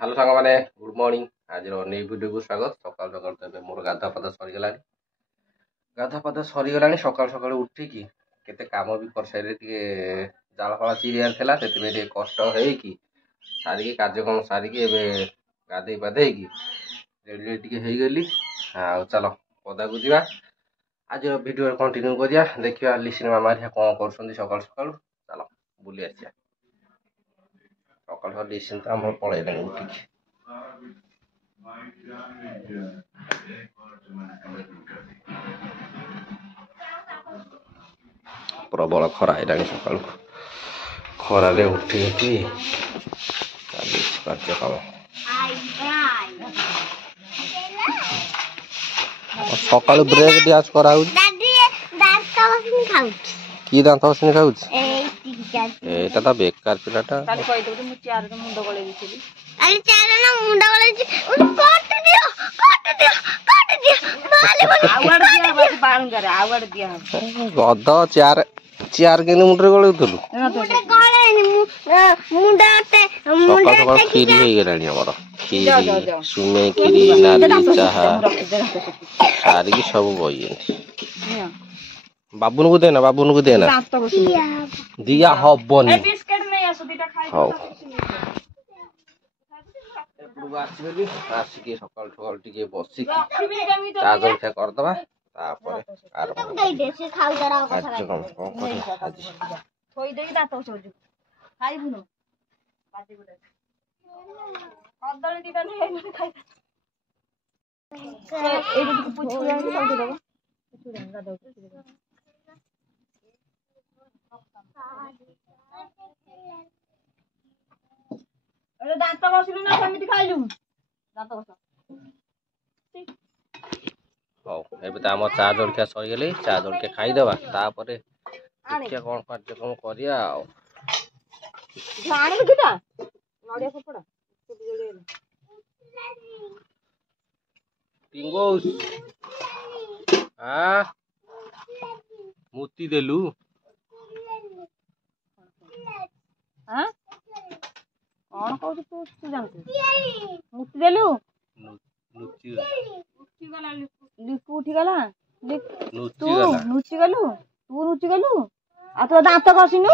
hello सांग मैंने good morning आज नई वीडियो को स्वागत सकाल सकाल तो मोर गाधा पाधा सरीगला सकाल सकाल उठिकी केते काम भी कर सारे जाल फाला चिरियार था से कष्ट होगी सारिकी कार्यक्रम सारिकी गाधे पाधे रेडी टे गली चल पदा को जा आज वीडियो कंटिन्यू करिया देखिए लिसन मामा कौन कर सकाल सकाल चल बुली आसिया सकाल सकाल लिसन तो आम पलैला उठिकी प्रबल खरा है सका खरारे उठी उठी कार्यक्रम सकाल ब्रेक डांस करा कि दांत बसिनी खाऊ एटा तो बेकार पिलाटा गद चार चार के मुंडे गलुलु सकाल सकाल खीरी हो गला खीरी सुमे खीरी नाली चाहा सारिकी सब बही बाबुन को देना दिया हबनी हौ आसिकी सकाल सकाल टिके बसिकी चा जलखिया करदबा दांत बसिलु ना केमिति खाइलु दांत बस आम चा जलखिया सरीगले चा जलखिया खाईदबा देखिया कौन कार्यक्रम करिया मुती देलु कौन कहू तू जानतु मुती देलु लिकु उठी गला तू नुची गलु आ तो दांत घसिनु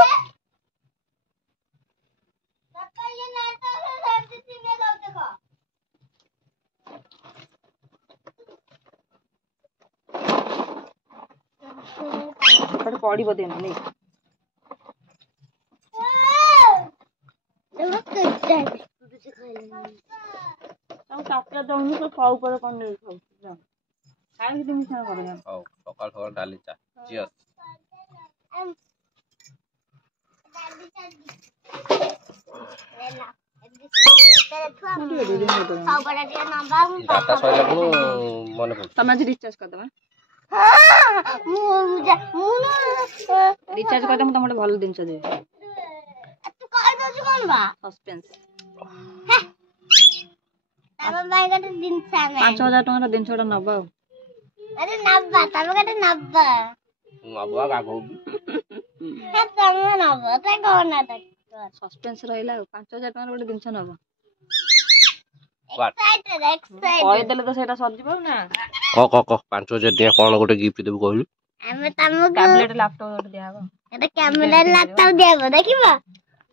पड़ी बोधे नहीं सकाल सकाल डाली चा चियर्स डाटा सैला मन तमाज रिचार्ज कर दमा रिचार्ज कर दम तमटे भल दिन दे तू कह दो कोन बा सस्पेंस तम भाई गटे दिन सामे 5000 टका दिन छोड़ा नबा अरे नबा तम गटे नबा नबा गागो हे तम नबा त कोना त सस्पेंस रहिला 5000 टका गटे दिन नबा एक्साइटेड कहि देले तो सेटा सब जीव ना क 5000 दिया कोन गोटे गिफ्ट देबो कहलु हमें तमको टैबलेट लैपटॉप गोटे दियाबो एटा कैमरा लैपटॉप दियाबो देखिबा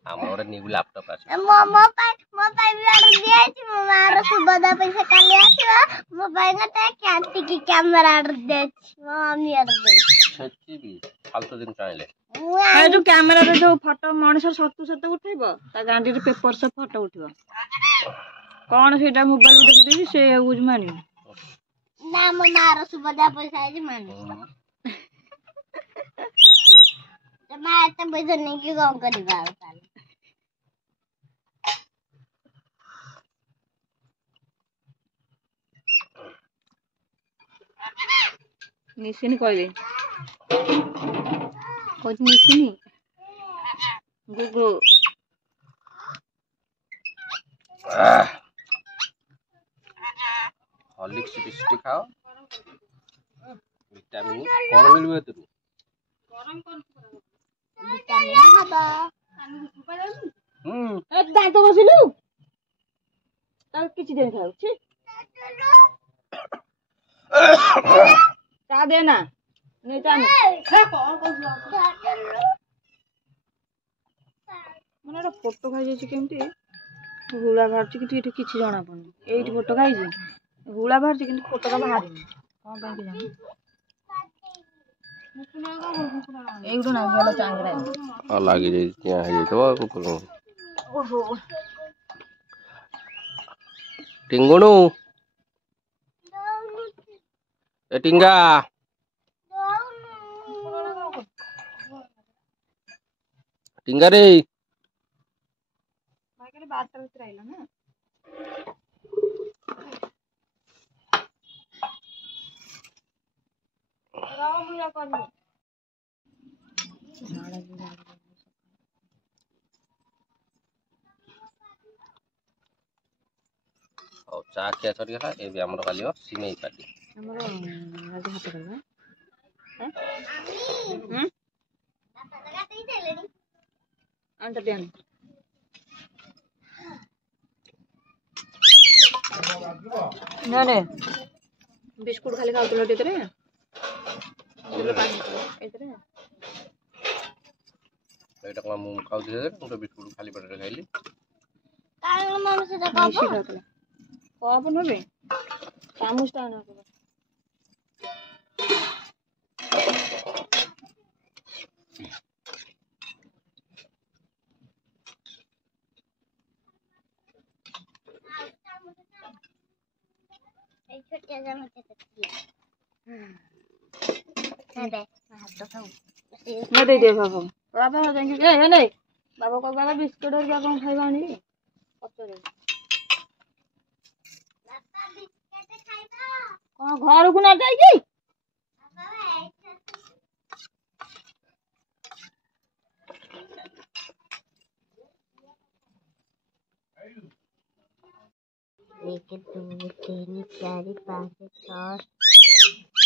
हमरे न्यू लैपटॉप आसे मो पाई भी ऑर्डर दिया छी मो मार सुबदा पैसा काले आछिबा मो पाई गटे क्यांती की कैमरा ऑर्डर दे छी मो मम्मी ऑर्डर दे सच्ची भी फालतू दिन चाहिले ए जो कैमरा रे जो फोटो मनुष्य सत्तु सत्तु उठैबो ता गांडी रे पेपर से फोटो उठिबो कौन सेटा मोबाइल देख देबी से यूज मानी ना मो मार सुबदा पैसा आछि मानी तो मैं त पैसा नहीं की गांव करबा साल निसिनी कहले कोच निसिनी गुगु हॉर्लिक्स बिस्किट खाओ विटामिन कौन मिलबे तू गरम कोन विटामिन हबा दांत बसिलु ତାକୁ କିଛି ଦେଇ ଖାଉଛି ତା ଦେ ନା ନେ ଚା ନେ ମାନେ ଏଟା ଫଟୋ ଖାଇଯାଇଛି କେମିତି ହୁଳା ବାହାରୁଛି କିନ୍ତୁ ଏଠି କିଛି ଜଣା ପଡୁନି ଏଇଠି ଫଟୋ ଖାଇଛି ହୁଳା ବାହାରୁଛି କିନ୍ତୁ ଫଟୋଟା ବାହାରିନି କଣ ପାଇଁ କେଜାଣି ଏଇଠୁ ନା ଭଲ ଚାଙ୍ଗରା ଲାଗି ଯାଇଛି ଚିଆଁ ହେଇଯାଇଥିବ ଓହୋ ଟିଙ୍ଗୁଣୁ ଏ ଟିଙ୍ଗା ଟିଙ୍ଗାରେ ବାରଟା ଭିତରେ ଆଇଲା ନା ହଉ ଚା ଖିଆ ସରିଗଲା ଏବେ ଆମର କାଲିବ ସିମେଇ ପାଟି ଆମର ଆଜି ହାତ କରିବା ବିସ୍କୁଟ ଖାଲି ଖାଉଥିଲ ଏଥିରେ ଏଇଟା କଣ ମୁଁ ଖାଉଥିଲି ମୁଁ ତ ବିସ୍କୁଟ ଖାଲି ପେଟରେ ଖାଇଲି କପ ନେବେ ଚାମଚଟା ବାବା ବାବା ବିସ୍କୁଟ ହେରିକା କଣ ଖାଇବା ଆଣିବି ପଚାରେ କଣ ଘରକୁ ନ ଯାଇକି एक दो तीन चार पाँच छः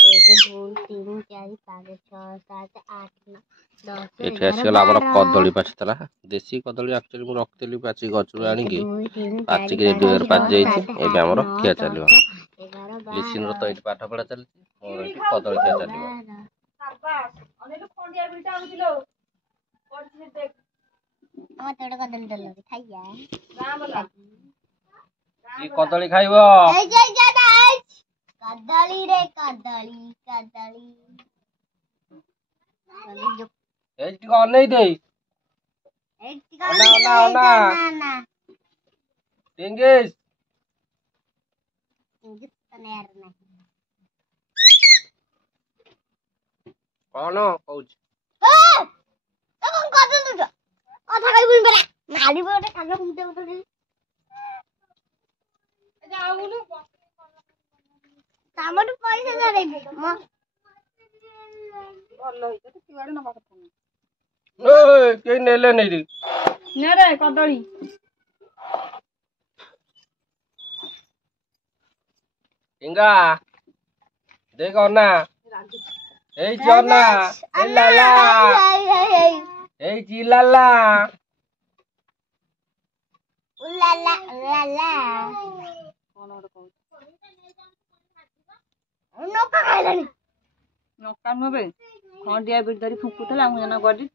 एक दो तीन चार पाँच छः सात आठ नौ दस ଏଠି ଆସିଗଲା ଆମର କଦଳୀ ପାଚିଥିଲା ଦେଶୀ କଦଳୀ ଆକ୍ଚୁଆଲି ମୁଁ ରଖିଥିଲି ପାଚି ଗଛରୁ ଆଣିକି ପାଚିକି ରେଡି ପାଚି ଯାଇଛି ଏବେ ଆମର ଖିଆ ଚାଲିବ ଲିସିନର ତ ଏଇଠି ପାଠ ପଢା ଚାଲିଛି ମୋର ଏଇଠି କଦଳୀ ଖିଆ ଚାଲିବ କି କଦଳୀ ଖାଇବ କଦଳୀ ରେ କଦଳୀ କଦଳୀ ଏଇଠି ଟିକେ ଅନେଇ ଦେଇ ଟିଙ୍ଗିସ୍ କଣ କହୁଛି କେହି ନେଲେ ନେଇ କଦଳୀ ଟିଙ୍ଗା ଦେଖ ଅନା ହେଇଛି ଅନା ଏଇ ଲାଲା ହେଇଛି ଲାଲା ନକା ନୁହେଁ ଖଣ୍ଡିଆ ବିଟ ଧରି ଫୁଙ୍କୁଥିଲା ମୁଁ ଜଣ ଗଲି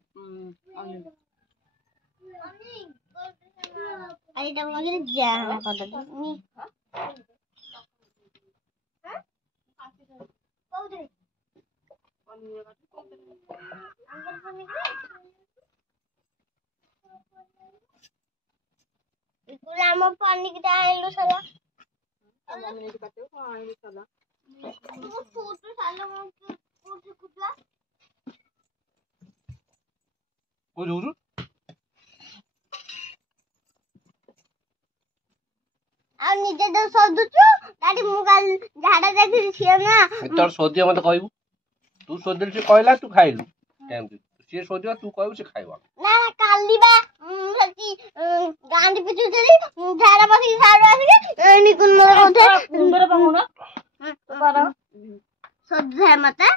ଆମ ପନିକିଟା ଆଣିଲୁ ସାଲା ଆଉ ନିଜେ ତ ସୋଦୁଛୁ ତାଠି ମୁଁ କାଲି ଝାଡା ଯାଇଥିଲି ସିଏ ନା ତୋର ସୋଦିଅ ମତେ କହିବୁ ତୁ ସୋଦିଲୁ ସେ କହିଲା ତୁ ଖାଇଲୁ କେମିତି ସିଏ ସୋଦିବ ତୁ କହିବୁ ସେ ଖାଇବ ନା କାଲି ବା ସେଠି ଗାଣ୍ଡି ପିଚୁଥିଲି ଝାଡା ବସିକି ସାଡୁ ଆସିକି ନିକୁନ ମୋର କହୁଥାଏ ମୁଣ୍ଡରେ ପକଉନ ସୋଦୁଥାଏ ମତେ